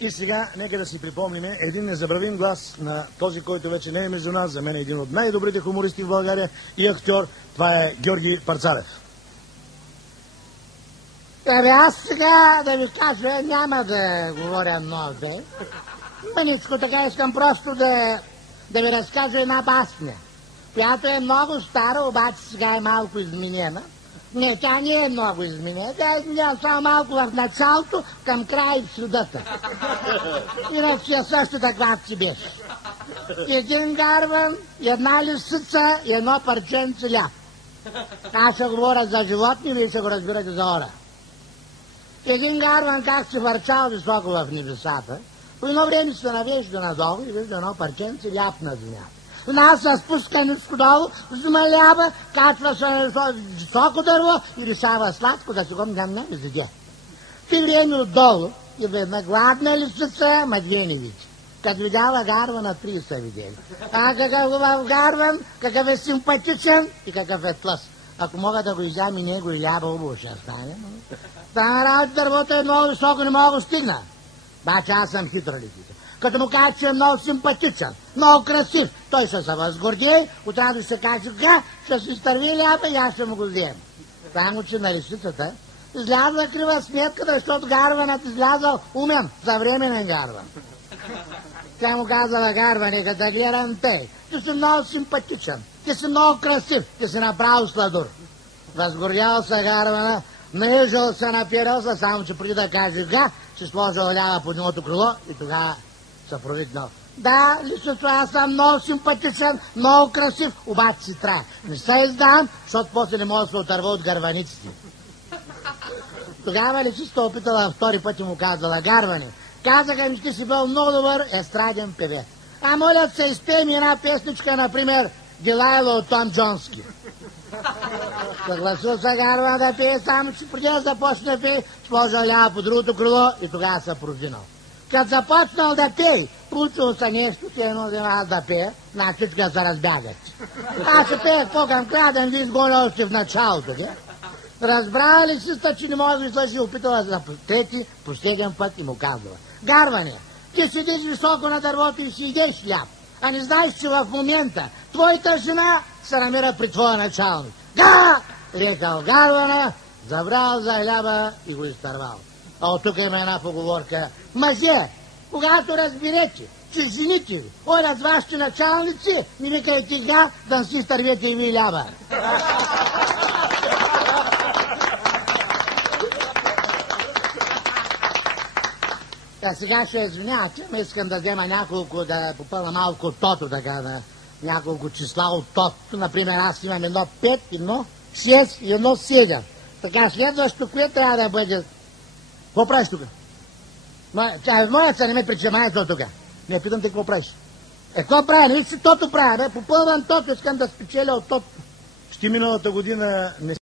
И сега нека да си припомним един незабравим глас на този, който вече не е между нас. За мен е един от най-добрите хумористи в България и актьор. Това е Георги Парцалев. Аз сега да ви кажа, няма да говоря много. Маничко, така искам просто да ви разкажа една басня, която е много стара, обаче сега е малко изменена. Не, тя не е много изменена. Тя е изменена само малко в началото, към края и в средата. Иначе е също така си беше. Един гарван, една лисица и едно парченце ляв. Аз ще говоря за животни, вие ще го разбирате за ора. Един гарван как се върчал високо в небесата, по едно време се навежда надолу и вижда едно парченце ляв на земята. Нас се спуска ниско долу, взмалява, качва се на високо дърво и решава сладко да си го не изяде. Ти време отдолу и една гладна лисица, ма две не види. Като видяла гарвана, три са видели. А какъв гарван, какъв е симпатичен и какъв е тлъс. Ако мога да го изям и него и ляба, обо ще стане. Стана работа, дървото е много високо, не мога да стигна. Баче аз съм хитра лисица. Като му кажа, че е много симпатичен, много красив, той ще се възгордее, отрано ще каже, ще се изтърви ляба и аз ще му го взема. Само, че на лисицата излязла крива сметката, защото гарванът излязъл умен, съвременен гарван. Тя му казала, гарване, като гледам те, ти си много симпатичен, ти си много красив, ти си направо сладур. Възгордял се гарвана, наежал се, напирал се, само че преди да каже си сложил лява под едното крило и тогава се провикнал. Да, лисицо, аз съм много симпатичен, много красив, обаче си трябва. Не се издам, защото после не мога да се отърва от гарваниците. Тогава лисицата опитала втори път и му казала, гарване, казаха ми, ти си бил много добър естраден певец. А моля се, изпей ми една песничка, например, Дилайла от Том Джонски. Съгласил се гарван да пее, само че преди да започне да пее, сложил лява по другото крило и тогава се провинал. Като започнал да пее, получил се нещо, че едно взема аз да пея, на всички да се разбягат. Аз ще пея по-към края, да ви изгоня още в началото, де? Разбрала ли си, че не може да излъжи, опитала за трети, последен път и му казва. Гарване, ти седиш високо на дървото и си идеш хляб, а не знаеш, че в момента твоята жена се намира при твоя началник. Рекал гарвана, забрал за хляба и го изтървал. А от тук има една поговорка. Мъже, когато разберете, че жените ви одят вашите началници, ми викайте да си изтървете и ви хляба. А сега ще извинявате, но искам да взема няколко, да попълна малко от тото, така, на няколко числа от тото. Например, аз имам 1, 5, 1, 6 и 1, 7. Така, следващото, кое трябва да бъде? Какво правиш тук? Моля се, не ме причемайте от тук. Не, питам те какво правиш. Какво правя? Не виж си тото правя, бе? Попълвам тото, искам да спечеля от тото. Ще миналата година не